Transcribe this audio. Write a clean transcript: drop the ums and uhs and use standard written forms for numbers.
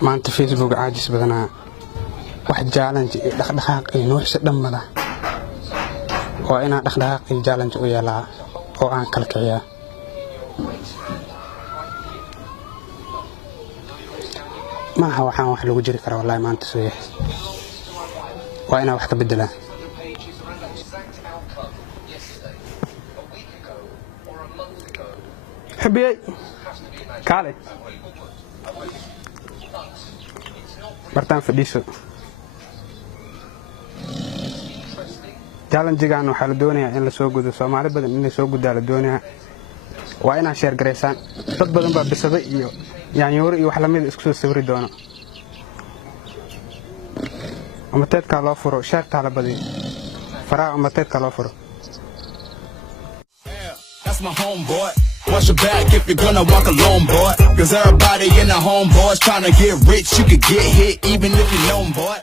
maanta Facebook caajis badanaa wax challenge iyo dhaqdhaqaaq iyo nooxsi dhamada oo ina dhaqdhaqaaq iyo challenge u yeelaa oo aan kala kiciyaa ma aha waxaan wax lagu jiri karo wallahi maanta soo yahay waa ina wax ka bedelaa حبيبي كالي برتان فديسو challenge-gan waxa la doonayaa in la soo gudo Soomaali badan in la soo gudaa la doonayaa waa ina share gareysaan dad badan baa bisada iyo yaanyuur iyo wax la mid isku soo sawiri doona ama teedka loo furo share taala badi faraa ama teedka loo furo That's my homeboy. Watch your back if you're gonna walk alone, boy. Cause everybody in the homeboys trying to get rich. You could get hit even if you know 'em, boy.